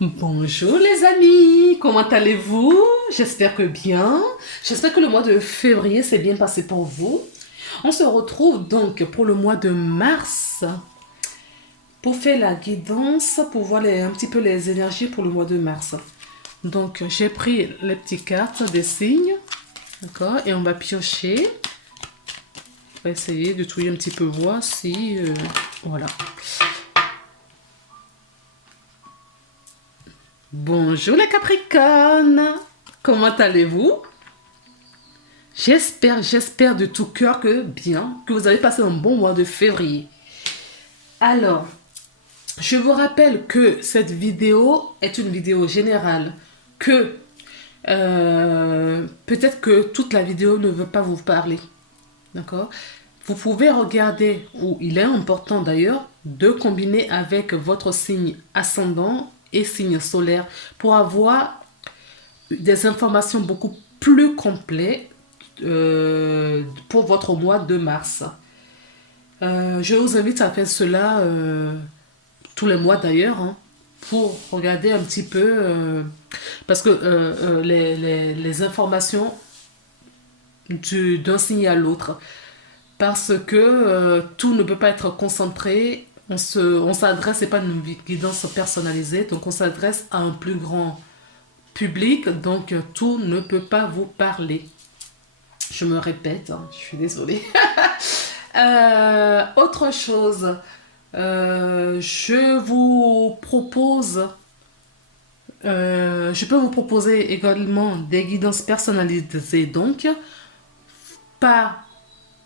Bonjour les amis, comment allez-vous? J'espère que bien. J'espère que le mois de février s'est bien passé pour vous. On se retrouve donc pour le mois de mars pour faire la guidance, pour voir un petit peu les énergies pour le mois de mars. Donc j'ai pris les petites cartes des signes, d'accord, et on va piocher. On va essayer de trouver un petit peu, voir si... voilà. Bonjour les Capricornes, comment allez-vous? J'espère de tout cœur que bien, que vous avez passé un bon mois de février. Alors, je vous rappelle que cette vidéo est une vidéo générale, que peut-être que toute la vidéo ne veut pas vous parler, d'accord? Vous pouvez regarder, ou il est important d'ailleurs, de combiner avec votre signe ascendant et signe solaire pour avoir des informations beaucoup plus complètes pour votre mois de mars. Je vous invite à faire cela tous les mois d'ailleurs, hein, pour regarder un petit peu, parce que les informations d'un signe à l'autre, parce que tout ne peut pas être concentré, on s'adresse, c'est pas une guidance personnalisée, donc on s'adresse à un plus grand public, donc tout ne peut pas vous parler. Je me répète, hein, je suis désolée. Autre chose, je vous propose, je peux vous proposer également des guidances personnalisées, donc par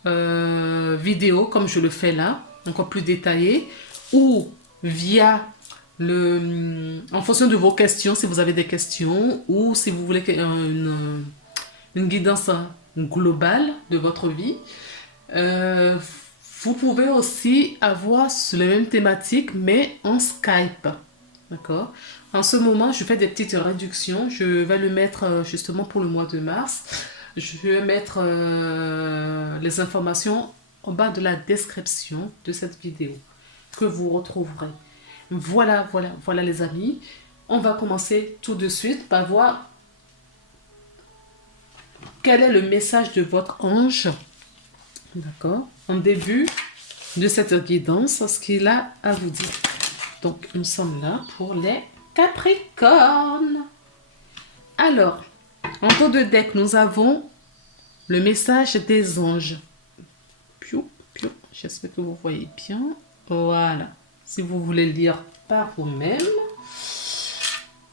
vidéo, comme je le fais là, encore plus détaillé, ou via en fonction de vos questions, si vous avez des questions, ou si vous voulez une guidance globale de votre vie. Euh, Vous pouvez aussi avoir sur les mêmes thématiques, mais en Skype. D'accord? En ce moment, je fais des petites réductions. Je vais le mettre justement pour le mois de mars. Je vais mettre les informations en bas de la description de cette vidéo que vous retrouverez. Voilà les amis. On va commencer tout de suite par voir quel est le message de votre ange. D'accord? En début de cette guidance, ce qu'il a à vous dire. Donc, nous sommes là pour les Capricornes. Alors, en tour de deck, nous avons le message des anges. Piou, piou. J'espère que vous voyez bien. Voilà. Si vous voulez lire par vous-même.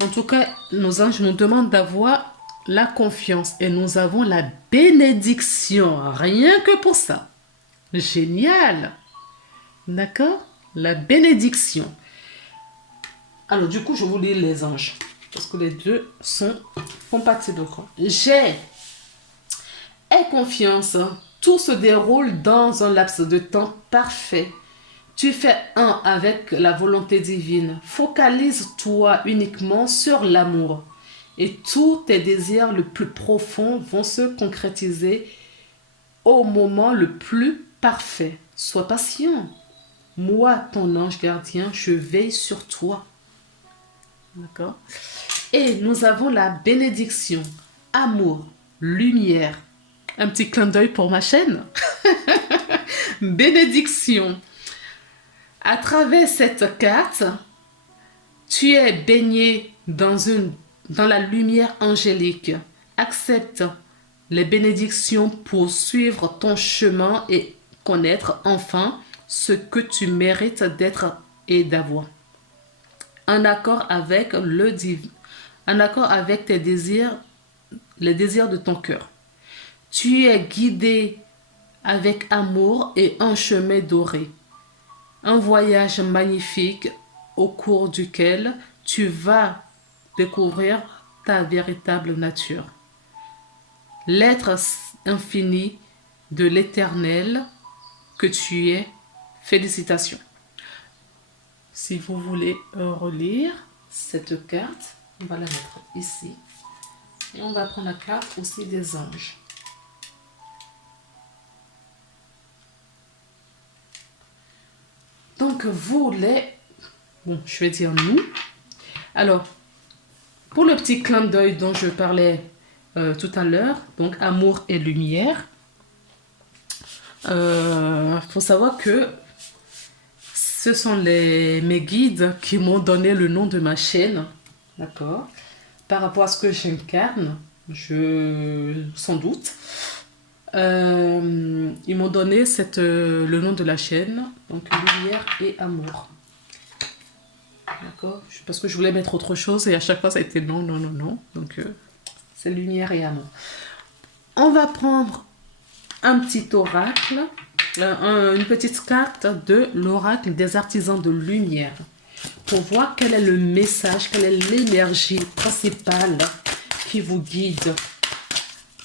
En tout cas, nos anges nous demandent d'avoir la confiance. Et nous avons la bénédiction. Rien que pour ça. Génial. D'accord? La bénédiction. Alors, du coup, je vous lis les anges. Parce que les deux sont compatibles. Aie confiance. Tout se déroule dans un laps de temps parfait. Tu fais un avec la volonté divine. Focalise-toi uniquement sur l'amour. Et tous tes désirs le plus profonds vont se concrétiser au moment le plus parfait. Sois patient. Moi, ton ange gardien, je veille sur toi. D'accord? Et nous avons la bénédiction, amour, lumière. Un petit clin d'œil pour ma chaîne. Bénédiction. À travers cette carte, tu es baigné dans la lumière angélique. Accepte les bénédictions pour suivre ton chemin et connaître enfin ce que tu mérites d'être et d'avoir. En accord avec en accord avec tes désirs, les désirs de ton cœur. Tu es guidé avec amour et un chemin doré. Un voyage magnifique au cours duquel tu vas découvrir ta véritable nature. L'être infini de l'éternel que tu es. Félicitations. Si vous voulez relire cette carte, on va la mettre ici. Et on va prendre la carte aussi des anges. Donc, vous les... Bon, je vais dire nous. Alors, pour le petit clin d'œil dont je parlais tout à l'heure, donc amour et lumière, faut savoir que ce sont mes guides qui m'ont donné le nom de ma chaîne, d'accord? Par rapport à ce que j'incarne, sans doute. Ils m'ont donné le nom de la chaîne, donc lumière et amour. D'accord? Parce que je voulais mettre autre chose et à chaque fois ça a été non, non, non, non. Donc c'est lumière et amour. On va prendre un petit oracle, une petite carte de l'oracle des artisans de lumière pour voir quel est le message, quelle est l'énergie principale qui vous guide.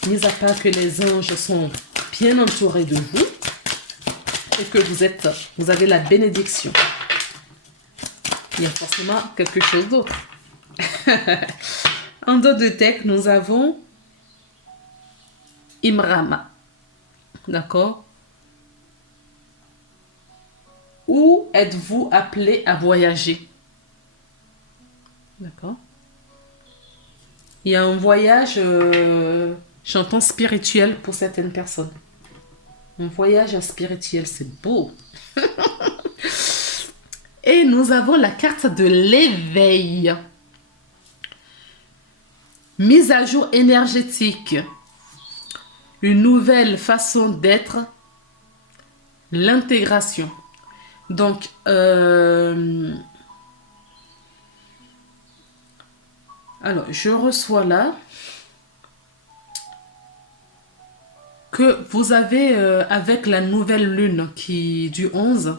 Mis à part que les anges sont bien entourés de vous et que vous avez la bénédiction. Il y a forcément quelque chose d'autre. En dos de tête, nous avons Imrama. D'accord? Où êtes-vous appelé à voyager? D'accord? Il y a un voyage, j'entends spirituel pour certaines personnes. Un voyage spirituel, c'est beau. Et nous avons la carte de l'éveil. Mise à jour énergétique. Une nouvelle façon d'être. L'intégration. Donc, alors, je reçois là que vous avez, avec la nouvelle lune du 11,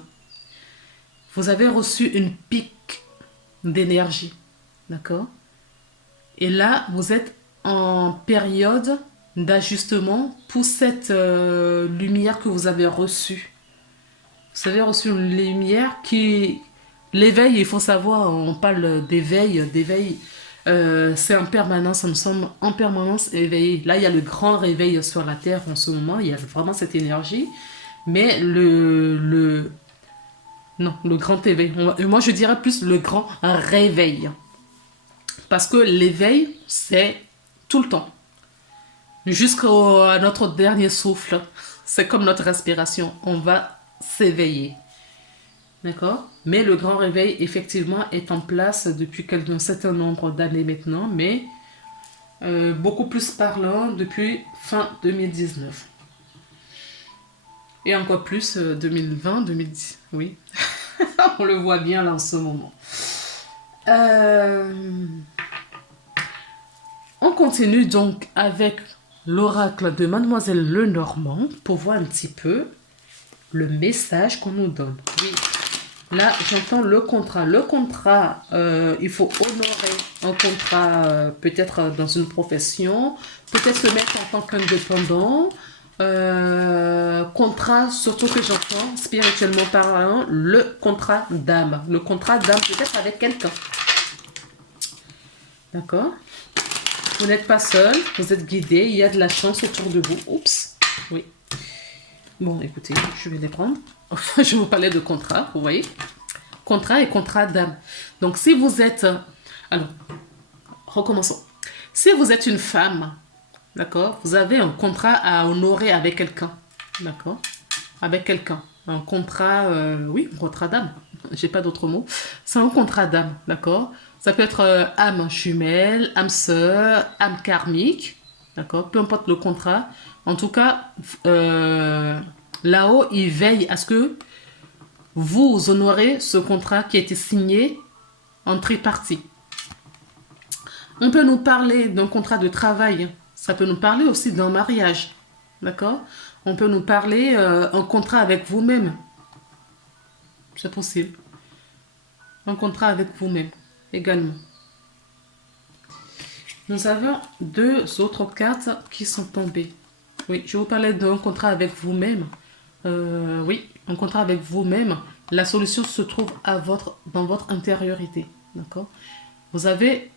vous avez reçu une pique d'énergie. D'accord? Et là, vous êtes en période d'ajustement pour cette lumière que vous avez reçue. Vous avez reçu une lumière qui... L'éveil, il faut savoir, on parle d'éveil, c'est en permanence, nous sommes en permanence éveillés. Là, il y a le grand réveil sur la Terre en ce moment, il y a vraiment cette énergie, mais le grand éveil, moi je dirais plus le grand réveil. Parce que l'éveil, c'est tout le temps. Jusqu'à notre dernier souffle, c'est comme notre respiration, on va s'éveiller. D'accord? Mais le grand réveil, effectivement, est en place depuis un certain nombre d'années maintenant, mais beaucoup plus parlant depuis fin 2019. Et encore plus 2020, 2010, oui. On le voit bien là en ce moment. On continue donc avec l'oracle de Mademoiselle Lenormand pour voir un petit peu le message qu'on nous donne. Oui. Là, j'entends le contrat. Le contrat, il faut honorer un contrat peut-être dans une profession, peut-être se mettre en tant qu'indépendant. Contrat, surtout que j'entends, spirituellement parlant, le contrat d'âme. Le contrat d'âme peut-être avec quelqu'un. D'accord? Vous n'êtes pas seul, vous êtes guidé, il y a de la chance autour de vous. Oups, oui. Bon, écoutez, je vais les prendre. Je vous parlais de contrat, vous voyez. Contrat et contrat d'âme. Donc, si vous êtes... Alors, recommençons. Si vous êtes une femme, d'accord, vous avez un contrat à honorer avec quelqu'un. D'accord? Avec quelqu'un. Un contrat... oui, un contrat d'âme. J'ai pas d'autre mot. C'est un contrat d'âme, d'accord? Ça peut être âme jumelle, âme sœur, âme karmique. D'accord? Peu importe le contrat. En tout cas, là-haut, il veille à ce que vous honorez ce contrat qui a été signé en tripartie. On peut nous parler d'un contrat de travail. Ça peut nous parler aussi d'un mariage. D'accord? On peut nous parler un contrat avec vous-même. C'est possible. Un contrat avec vous-même également. Nous avons deux autres cartes qui sont tombées. Oui, je vous parlais d'un contrat avec vous-même. Oui, un contrat avec vous-même. La solution se trouve dans votre intériorité. D'accord? Vous avez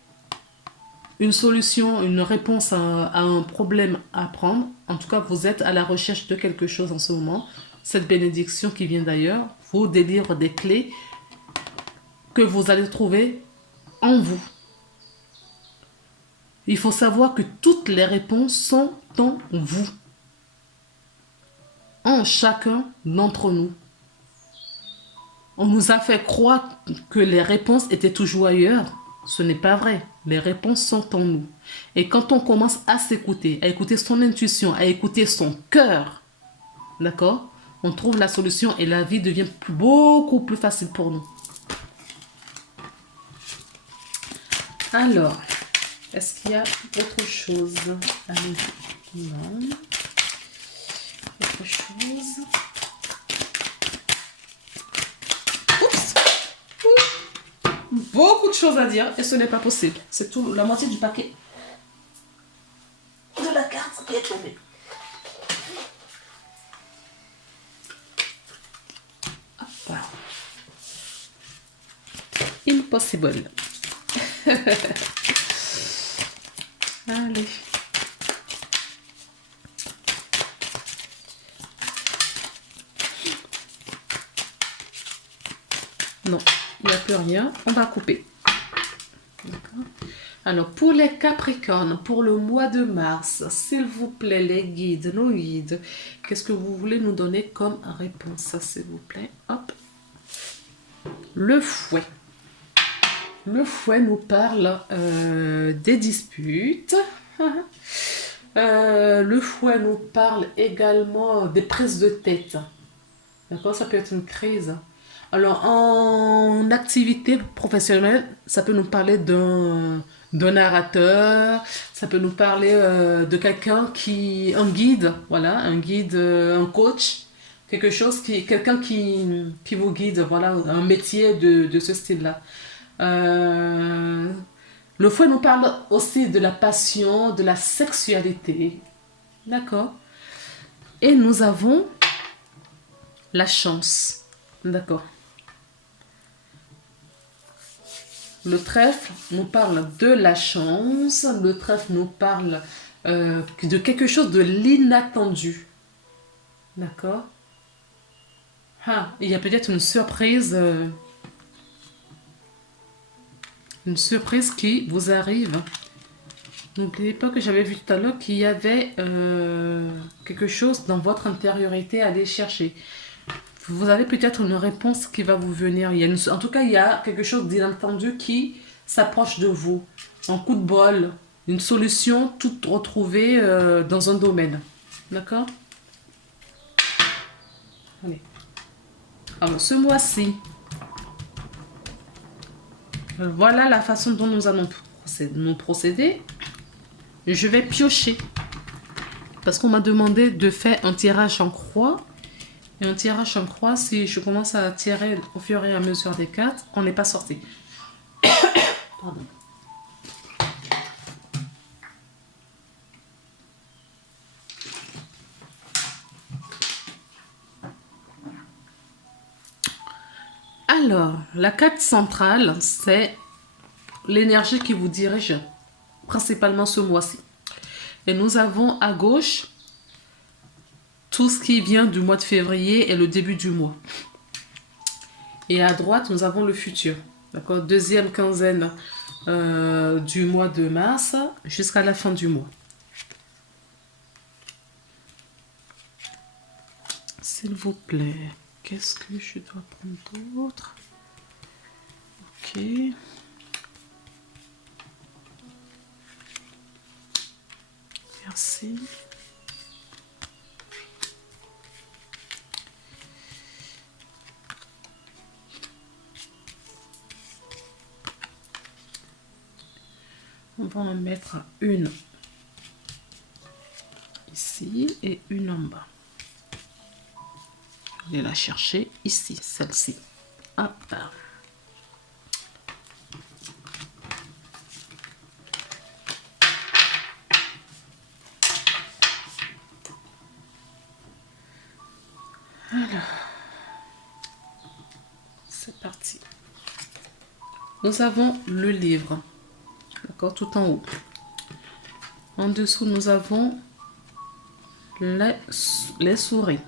une solution, une réponse à un problème à prendre. En tout cas, vous êtes à la recherche de quelque chose en ce moment. Cette bénédiction qui vient d'ailleurs vous délivre des clés que vous allez trouver en vous. Il faut savoir que toutes les réponses sont en vous. En chacun d'entre nous. On nous a fait croire que les réponses étaient toujours ailleurs. Ce n'est pas vrai. Les réponses sont en nous. Et quand on commence à s'écouter, à écouter son intuition, à écouter son cœur, d'accord, on trouve la solution et la vie devient beaucoup plus facile pour nous. Alors, est-ce qu'il y a autre chose? Allez, non. Autre chose. Oups. Beaucoup de choses à dire et ce n'est pas possible. C'est tout la moitié du paquet de la carte qui est tombée. Hop. Impossible. Allez. Non, il n'y a plus rien. On va couper. Alors, pour les Capricornes, pour le mois de mars, s'il vous plaît, les guides, nos guides, qu'est-ce que vous voulez nous donner comme réponse, s'il vous plaît? Hop. Le fouet. Le fouet nous parle des disputes. Le fouet nous parle également des prises de tête. D'accord? Ça peut être une crise. Alors, en activité professionnelle, ça peut nous parler d'un narrateur, ça peut nous parler de quelqu'un un guide, voilà, un guide, un coach, quelqu'un qui vous guide, voilà, un métier de ce style-là. Le fouet nous parle aussi de la passion, de la sexualité, d'accord? Et nous avons la chance, d'accord? Le trèfle nous parle de la chance, le trèfle nous parle de quelque chose de l'inattendu. D'accord? Ah, il y a peut-être une surprise qui vous arrive. N'oubliez pas que j'avais vu tout à l'heure qu'il y avait quelque chose dans votre intériorité à aller chercher. Vous avez peut-être une réponse qui va vous venir. En tout cas, il y a quelque chose d'inattendu qui s'approche de vous. Un coup de bol, une solution toute retrouvée dans un domaine. D'accord? Allez. Alors, ce mois-ci, voilà la façon dont nous allons procéder. Je vais piocher. Parce qu'on m'a demandé de faire un tirage en croix. Et un tirage en croix, si je commence à tirer au fur et à mesure des cartes, on n'est pas sorti. Pardon. Alors, la carte centrale, c'est l'énergie qui vous dirige principalement ce mois-ci. Et nous avons à gauche tout ce qui vient du mois de février et le début du mois. Et à droite, nous avons le futur. D'accord? Deuxième quinzaine du mois de mars jusqu'à la fin du mois. S'il vous plaît, qu'est-ce que je dois prendre d'autre? Ok. Merci. On va en mettre une ici et une en bas. Je vais la chercher ici, celle-ci. Hop. Alors, c'est parti. Nous avons le livre. D'accord, tout en haut. En dessous, nous avons les souris.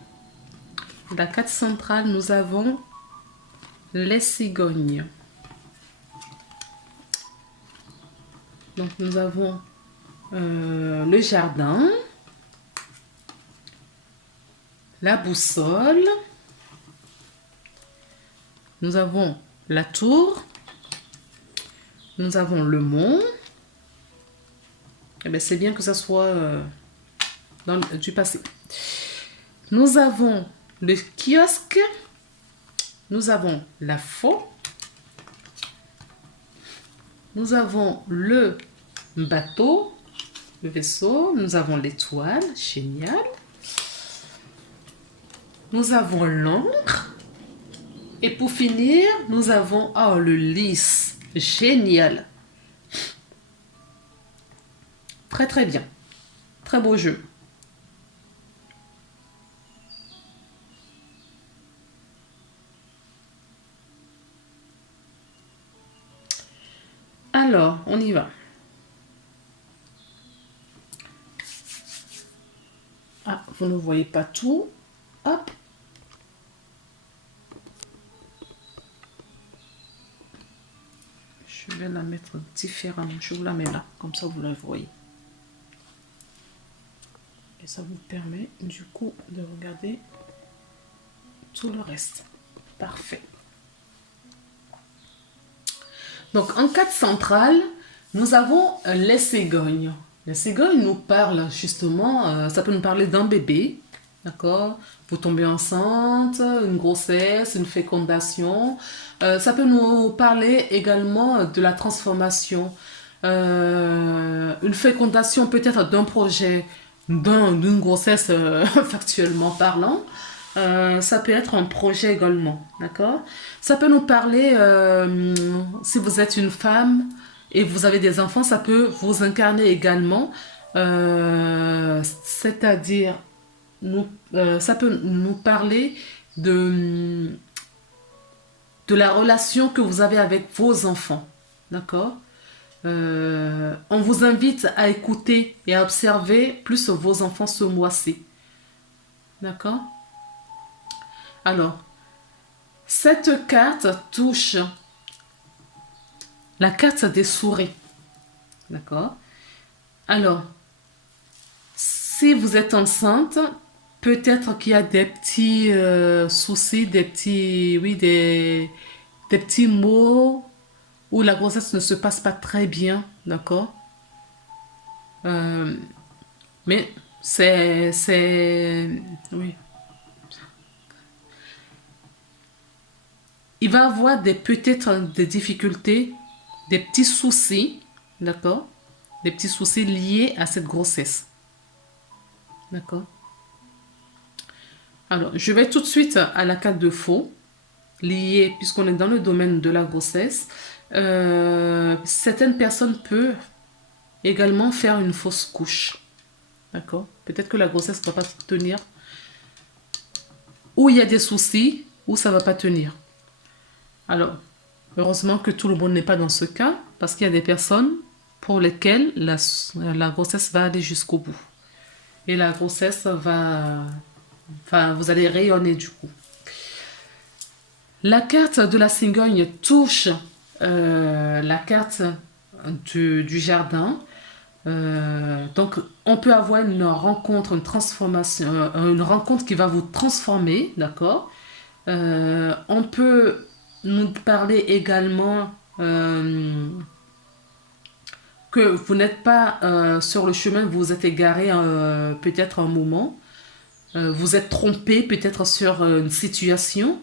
La carte centrale, nous avons les cigognes. Donc, nous avons le jardin, la boussole, nous avons la tour, nous avons le mont. Eh bien, c'est bien que ça soit du passé. Nous avons le kiosque, nous avons la faux, nous avons le bateau, le vaisseau, nous avons l'étoile, génial. Nous avons l'encre. Et pour finir, nous avons le lys, génial. Très très bien, très beau jeu. Alors, on y va. Ah, vous ne voyez pas tout. Hop. Je vais la mettre différemment. Je vous la mets là, comme ça vous la voyez. Et ça vous permet du coup de regarder tout le reste. Parfait. Donc en carte centrale, nous avons les cigognes. Les cigognes nous parlent justement, ça peut nous parler d'un bébé, d'accord? Vous tombez enceinte, une grossesse, une fécondation. Ça peut nous parler également de la transformation. Une fécondation peut-être d'un projet, d'une grossesse factuellement parlant. Ça peut être un projet également, d'accord? Ça peut nous parler, si vous êtes une femme et vous avez des enfants, ça peut vous incarner également. C'est-à-dire, ça peut nous parler de la relation que vous avez avec vos enfants, d'accord? On vous invite à écouter et à observer plus vos enfants ce mois-ci, d'accord? Alors, cette carte touche la carte des souris. D'accord? Alors, si vous êtes enceinte, peut-être qu'il y a des petits soucis, des petits mots où la grossesse ne se passe pas très bien. D'accord? Mais oui. Il va avoir peut-être des difficultés, des petits soucis, d'accord? Des petits soucis liés à cette grossesse. D'accord? Alors, je vais tout de suite à la carte de faux, liée, puisqu'on est dans le domaine de la grossesse. Certaines personnes peuvent également faire une fausse couche. D'accord? Peut-être que la grossesse ne va pas tenir. Ou il y a des soucis, ou ça ne va pas tenir. Alors, heureusement que tout le monde n'est pas dans ce cas, parce qu'il y a des personnes pour lesquelles la grossesse va aller jusqu'au bout. Et la grossesse vous allez rayonner du coup. La carte de la cigogne touche la carte du jardin. Donc, on peut avoir une rencontre, une transformation, une rencontre qui va vous transformer, d'accord? On peut nous parler également que vous n'êtes pas sur le chemin, vous vous êtes égaré peut-être un moment, vous êtes trompé peut-être sur une situation.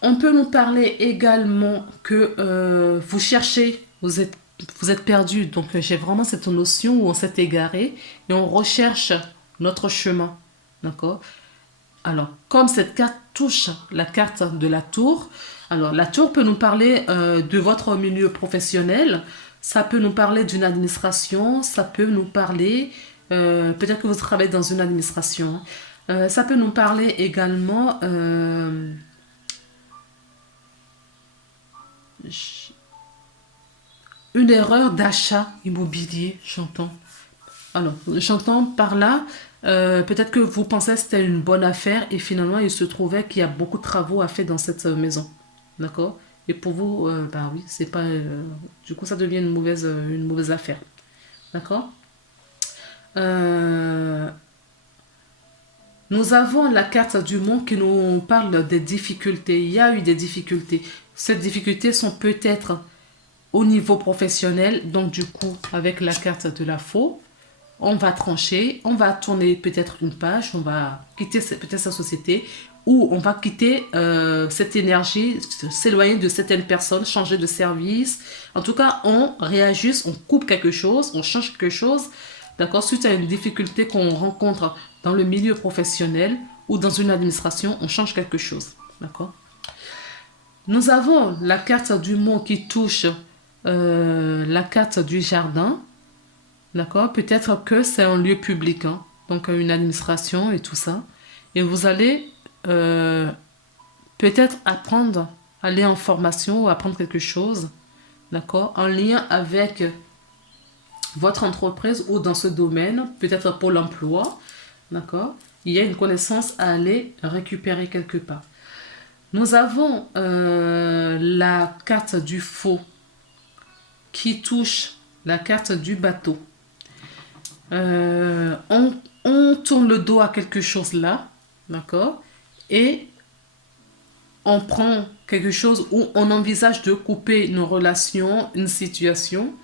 On peut nous parler également que vous cherchez, vous êtes perdu, donc j'ai vraiment cette notion où on s'est égaré et on recherche notre chemin, d'accord? Alors, comme cette carte touche la carte de la tour, alors la tour peut nous parler de votre milieu professionnel, ça peut nous parler d'une administration, ça peut nous parler, peut-être que vous travaillez dans une administration, ça peut nous parler également une erreur d'achat immobilier, j'entends. Alors, j'entends par là, peut-être que vous pensez que c'était une bonne affaire et finalement, il se trouvait qu'il y a beaucoup de travaux à faire dans cette maison. D'accord? Et pour vous, bah oui, c'est pas. Du coup, ça devient une mauvaise affaire. D'accord. Euh, Nous avons la carte du monde qui nous parle des difficultés. Il y a eu des difficultés. Ces difficultés sont peut-être au niveau professionnel. Donc, du coup, avec la carte de la faux, on va trancher, on va tourner peut-être une page, on va quitter peut-être sa société ou on va quitter cette énergie, s'éloigner de certaines personnes, changer de service. En tout cas, on réajuste, on coupe quelque chose, on change quelque chose, d'accord, suite à une difficulté qu'on rencontre dans le milieu professionnel ou dans une administration, on change quelque chose, d'accord. Nous avons la carte du monde qui touche la carte du jardin. D'accord. Peut-être que c'est un lieu public, hein, donc une administration et tout ça. Et vous allez euh, peut-être apprendre, aller en formation ou apprendre quelque chose, d'accord, en lien avec votre entreprise ou dans ce domaine, peut-être pour l'emploi, d'accord. Il y a une connaissance à aller récupérer quelque part. Nous avons la carte du faux qui touche la carte du bateau. On tourne le dos à quelque chose là, d'accord, et on prend quelque chose où on envisage de couper une relation, une situation,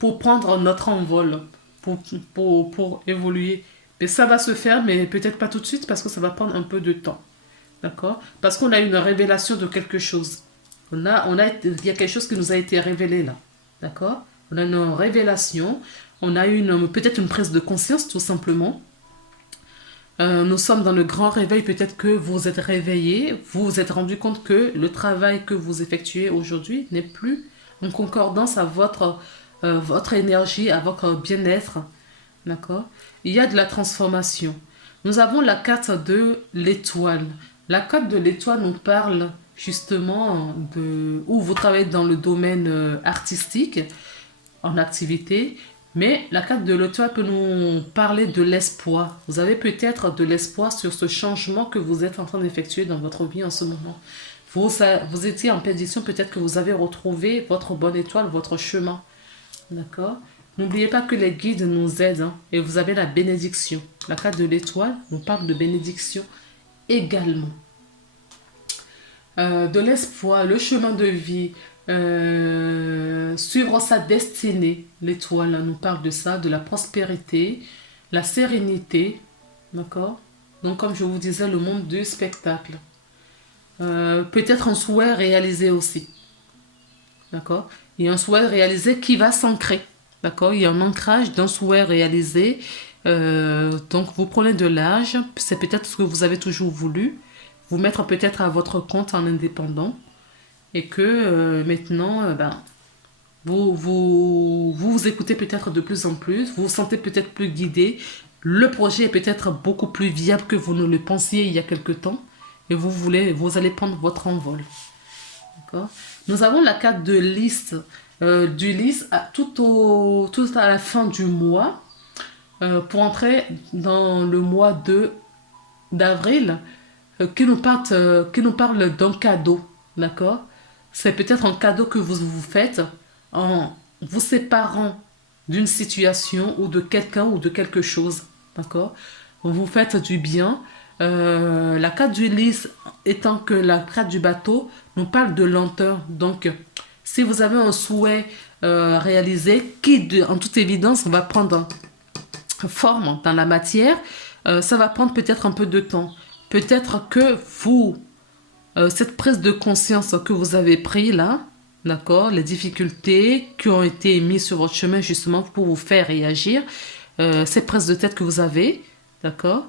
pour prendre notre envol, pour évoluer. Mais ça va se faire, mais peut-être pas tout de suite parce que ça va prendre un peu de temps, d'accord, parce qu'on a une révélation de quelque chose. Il y a quelque chose qui nous a été révélé là, d'accord. On a une révélation. On a peut-être une prise de conscience, tout simplement. Nous sommes dans le grand réveil. Peut-être que vous êtes réveillé. Vous vous êtes rendu compte que le travail que vous effectuez aujourd'hui n'est plus en concordance à votre énergie, à votre bien-être. D'accord. Il y a de la transformation. Nous avons la carte de l'étoile. La carte de l'étoile nous parle justement où vous travaillez dans le domaine artistique, en activité. Mais la carte de l'étoile peut nous parler de l'espoir. Vous avez peut-être de l'espoir sur ce changement que vous êtes en train d'effectuer dans votre vie en ce moment. Vous étiez en perdition, peut-être que vous avez retrouvé votre bonne étoile, votre chemin. D'accord. N'oubliez pas que les guides nous aident, hein, et vous avez la bénédiction. La carte de l'étoile nous parle de bénédiction également. De l'espoir, le chemin de vie, suivre sa destinée. L'étoile nous parle de ça, de la prospérité, la sérénité, d'accord. Donc comme je vous disais, le monde du spectacle. Peut-être un souhait réalisé aussi, d'accord. Il y a un souhait réalisé qui va s'ancrer, d'accord. Il y a un ancrage d'un souhait réalisé. Donc vous prenez de l'âge, c'est peut-être ce que vous avez toujours voulu, vous mettre peut-être à votre compte en indépendant, et que maintenant, vous écoutez peut-être de plus en plus, vous vous sentez peut-être plus guidé, le projet est peut-être beaucoup plus viable que vous ne le pensiez il y a quelque temps, et vous allez prendre votre envol. D'accord. Nous avons la carte de lys, du lys tout à la fin du mois, pour entrer dans le mois d'avril, qui nous parle d'un cadeau, d'accord. C'est peut-être un cadeau que vous faites en vous séparant d'une situation ou de quelqu'un ou de quelque chose, d'accord. Vous faites du bien. La carte du lys étant que la carte du bateau nous parle de lenteur. Donc, si vous avez un souhait réalisé, en toute évidence va prendre forme dans la matière, ça va prendre peut-être un peu de temps. Peut-être que cette prise de conscience que vous avez prise là, d'accord, les difficultés qui ont été mises sur votre chemin justement pour vous faire réagir, cette prise de tête que vous avez, d'accord,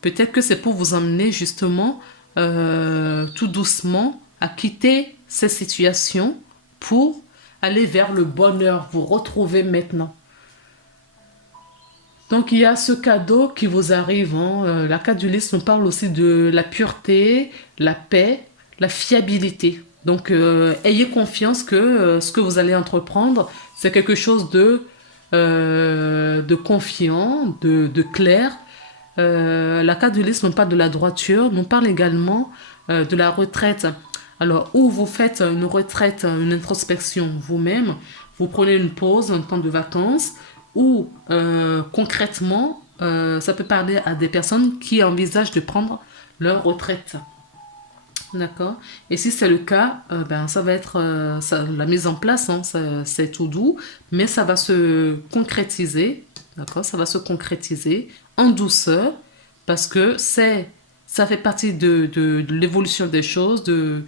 peut-être que c'est pour vous emmener justement tout doucement à quitter ces situations pour aller vers le bonheur, vous retrouver maintenant. Donc il y a ce cadeau qui vous arrive, hein. La carte du lys nous parle aussi de la pureté, la paix, la fiabilité. Donc ayez confiance que ce que vous allez entreprendre, c'est quelque chose de confiant, de clair. La carte du lys nous parle de la droiture, nous parle également de la retraite. Alors, ou vous faites une retraite, une introspection vous-même, vous prenez une pause, un temps de vacances, ou concrètement, ça peut parler à des personnes qui envisagent de prendre leur retraite. D'accord. Et si c'est le cas, ben, ça va être la mise en place, hein, c'est tout doux, mais ça va se concrétiser, d'accord? Ça va se concrétiser en douceur parce que ça fait partie de l'évolution des choses, de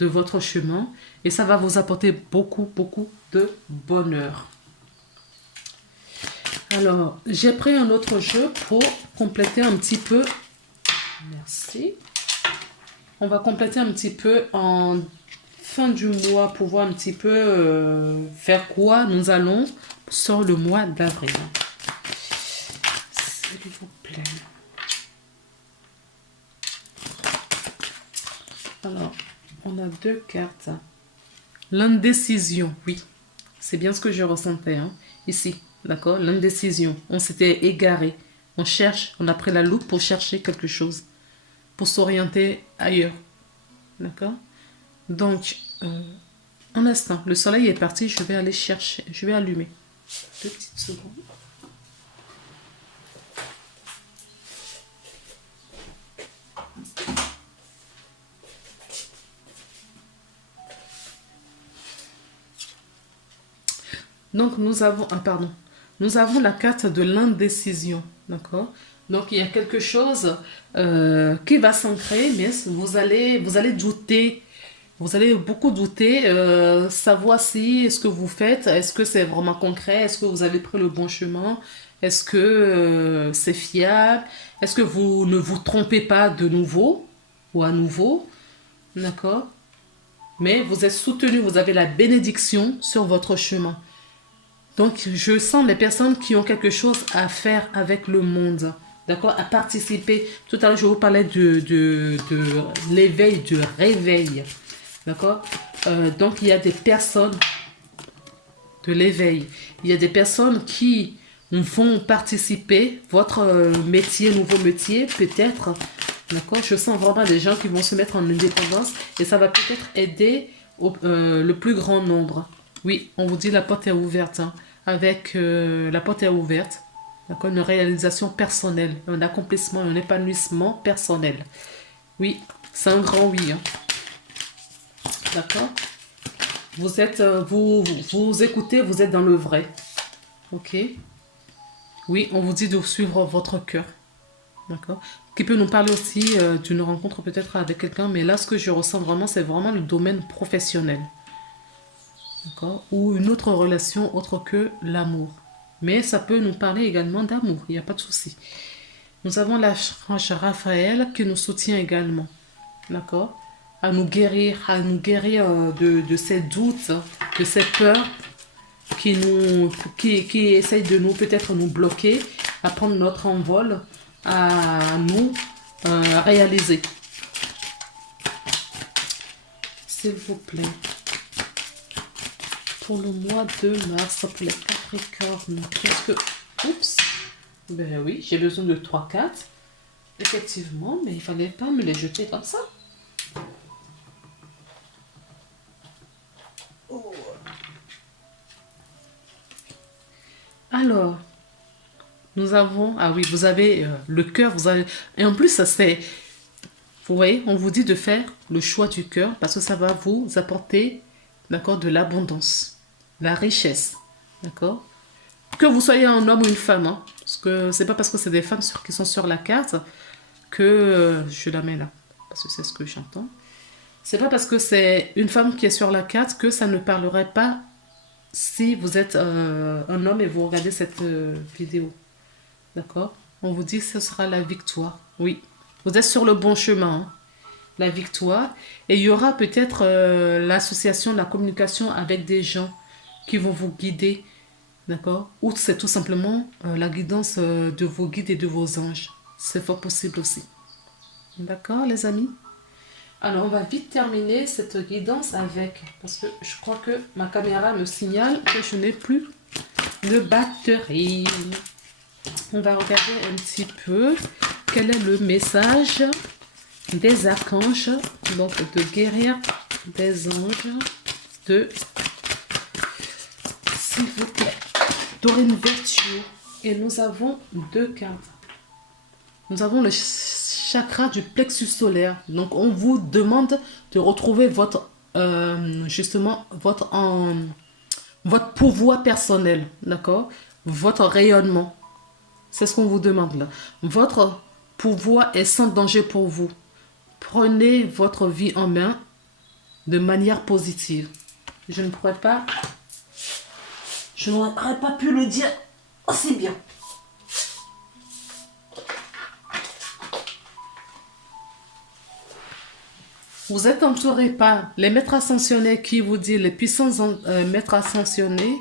votre chemin et ça va vous apporter beaucoup, beaucoup de bonheur. Alors, j'ai pris un autre jeu pour compléter un petit peu. Merci. On va compléter un petit peu en fin du mois pour voir un petit peu faire quoi nous allons sur le mois d'avril. S'il vous plaît. Alors, on a 2 cartes. L'indécision, oui. C'est bien ce que je ressentais hein, ici. D'accord? L'indécision. On s'était égaré. On cherche, on a pris la loupe pour chercher quelque chose. Pour s'orienter ailleurs. D'accord? Donc, un instant, le soleil est parti, je vais aller chercher, je vais allumer. 2 petites secondes. Donc, nous avons la carte de l'indécision. D'accord? Donc, il y a quelque chose qui va s'ancrer, mais vous allez douter. Vous allez beaucoup douter, savoir si ce que vous faites, est-ce que c'est vraiment concret, est-ce que vous avez pris le bon chemin, est-ce que c'est fiable, est-ce que vous ne vous trompez pas de nouveau ou à nouveau, d'accord? Mais vous êtes soutenu, vous avez la bénédiction sur votre chemin. Donc, je sens les personnes qui ont quelque chose à faire avec le monde, d'accord, à participer. Tout à l'heure, je vous parlais de l'éveil, du réveil, d'accord. Donc, il y a des personnes de l'éveil. Il y a des personnes qui vont participer, votre métier, nouveau métier, peut-être, d'accord. Je sens vraiment des gens qui vont se mettre en indépendance et ça va peut-être aider le plus grand nombre. Oui, on vous dit la porte est ouverte, hein. Avec la porte est ouverte, d'accord, une réalisation personnelle, un accomplissement, un épanouissement personnel. Oui, c'est un grand oui, hein. D'accord. Vous êtes, vous écoutez, vous êtes dans le vrai, ok. Oui, on vous dit de suivre votre cœur, d'accord. Qui peut nous parler aussi d'une rencontre peut-être avec quelqu'un, mais là, ce que je ressens vraiment, c'est vraiment le domaine professionnel. D'accord? Ou une autre relation autre que l'amour. Mais ça peut nous parler également d'amour, il n'y a pas de souci. Nous avons l'archange Raphaël qui nous soutient également. D'accord? À nous guérir de ces doutes, de ces peurs qui essayent de nous, peut-être nous bloquer, à prendre notre envol, à nous réaliser. S'il vous plaît. Pour le mois de mars, pour les Capricornes, qu'est-ce que... Oups. Ben oui, j'ai besoin de 3 cartes. Effectivement, mais il fallait pas me les jeter comme ça. Oh. Alors, nous avons... Ah oui, vous avez le cœur, vous avez... Et en plus, ça c'est... Vous voyez, on vous dit de faire le choix du cœur parce que ça va vous apporter, d'accord, de l'abondance, la richesse, d'accord. Que vous soyez un homme ou une femme, hein, parce que c'est pas parce que c'est des femmes qui sont sur la carte que je la mets là, parce que c'est ce que j'entends. C'est pas parce que c'est une femme qui est sur la carte que ça ne parlerait pas si vous êtes un homme et vous regardez cette vidéo, d'accord. On vous dit que ce sera la victoire, oui. Vous êtes sur le bon chemin, hein. La victoire. Et il y aura peut-être l'association, la communication avec des gens qui vont vous guider, d'accord. Ou c'est tout simplement la guidance de vos guides et de vos anges. C'est fort possible aussi. D'accord, les amis? Alors, on va vite terminer cette guidance avec... Parce que je crois que ma caméra me signale que je n'ai plus de batterie. On va regarder un petit peu quel est le message des archanges, donc de guérir des anges de, s'il vous plaît, Dorine Virtue. Et nous avons 2 cartes. Nous avons le chakra du plexus solaire. Donc, on vous demande de retrouver votre, justement, votre pouvoir personnel, d'accord? Votre rayonnement. C'est ce qu'on vous demande là. Votre pouvoir est sans danger pour vous. Prenez votre vie en main de manière positive. Je n'aurais pas pu le dire aussi bien. Vous êtes entouré par les maîtres ascensionnés qui vous disent, les puissants maîtres ascensionnés,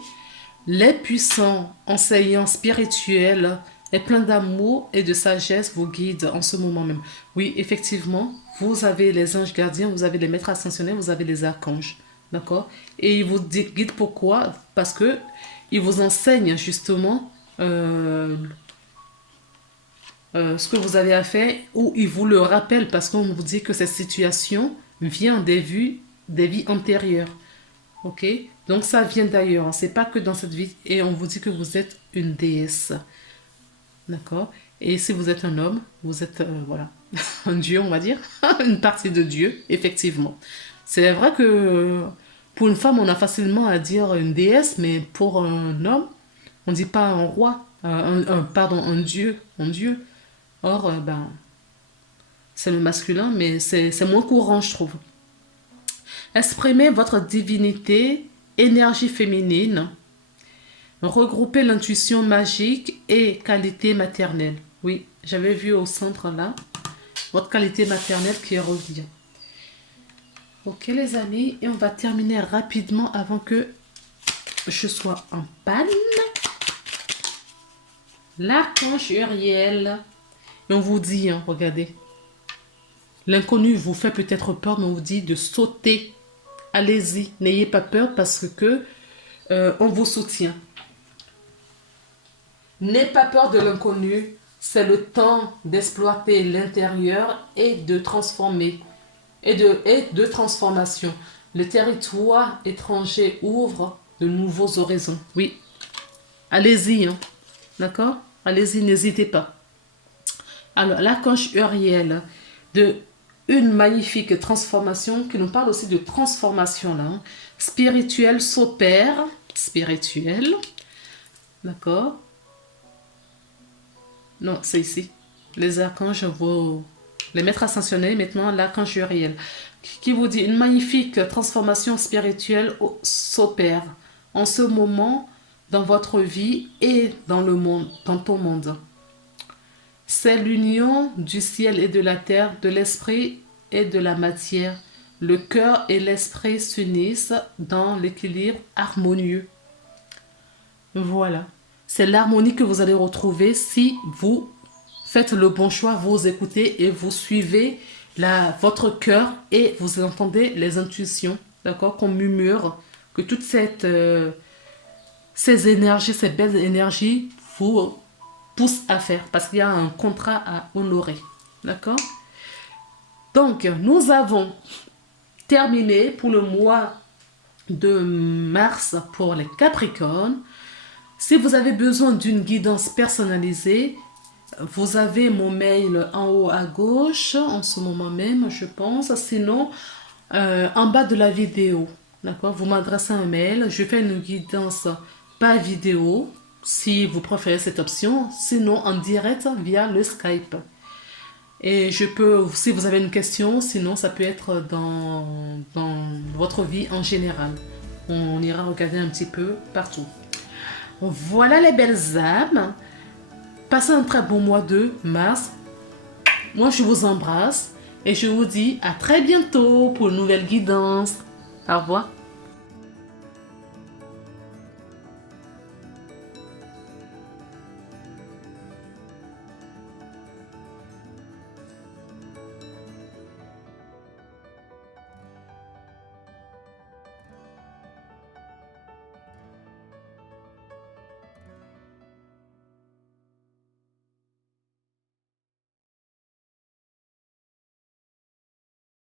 les puissants enseignants spirituels et plein d'amour et de sagesse vous guident en ce moment même. Oui, effectivement, vous avez les anges gardiens, vous avez les maîtres ascensionnés, vous avez les archanges. D'accord? Et ils vous guident pourquoi? Parce que ils vous enseignent justement ce que vous avez à faire, ou ils vous le rappellent parce qu'on vous dit que cette situation vient des vies antérieures. Ok? Donc ça vient d'ailleurs, c'est pas que dans cette vie, et on vous dit que vous êtes une déesse. D'accord? Et si vous êtes un homme, vous êtes, voilà, un dieu, on va dire, une partie de Dieu, effectivement. C'est vrai que pour une femme, on a facilement à dire une déesse, mais pour un homme, on ne dit pas un roi, pardon, un dieu, Or, c'est le masculin, mais c'est moins courant, je trouve. Exprimez votre divinité, énergie féminine. Regroupez l'intuition magique et qualité maternelle. Oui, j'avais vu au centre là, votre qualité maternelle qui revient. Ok les amis, et on va terminer rapidement avant que je sois en panne. L'archange Uriel. Et on vous dit, hein, regardez, l'inconnu vous fait peut-être peur, mais on vous dit de sauter. Allez-y, n'ayez pas peur parce que on vous soutient. N'ayez pas peur de l'inconnu, c'est le temps d'exploiter l'intérieur et de transformer, et de transformation. Le territoire étranger ouvre de nouveaux horizons. Oui, allez-y, hein. D'accord? Allez-y, n'hésitez pas. Alors, l'archange Uriel, de une magnifique transformation, qui nous parle aussi de transformation là, hein. Spirituelle s'opère, spirituelle, d'accord? Non, c'est ici. Les archanges, les maîtres ascensionnés, maintenant l'archange Uriel, qui vous dit une magnifique transformation spirituelle s'opère en ce moment dans votre vie et dans le monde, dans ton monde. C'est l'union du ciel et de la terre, de l'esprit et de la matière. Le cœur et l'esprit s'unissent dans l'équilibre harmonieux. Voilà. C'est l'harmonie que vous allez retrouver si vous faites le bon choix, vous écoutez et vous suivez votre cœur et vous entendez les intuitions, d'accord, qu'on murmure, que toutes ces énergies, ces belles énergies vous poussent à faire parce qu'il y a un contrat à honorer, d'accord? Donc, nous avons terminé pour le mois de mars pour les Capricornes. Si vous avez besoin d'une guidance personnalisée, vous avez mon mail en haut à gauche, en ce moment même, je pense. Sinon, en bas de la vidéo, d'accord, vous m'adressez un mail. Je fais une guidance par vidéo, si vous préférez cette option. Sinon, en direct via le Skype. Et je peux, si vous avez une question, sinon ça peut être dans votre vie en général. On ira regarder un petit peu partout. Voilà les belles âmes. Passez un très bon mois de mars. Moi, je vous embrasse et je vous dis à très bientôt pour une nouvelle guidance. Au revoir.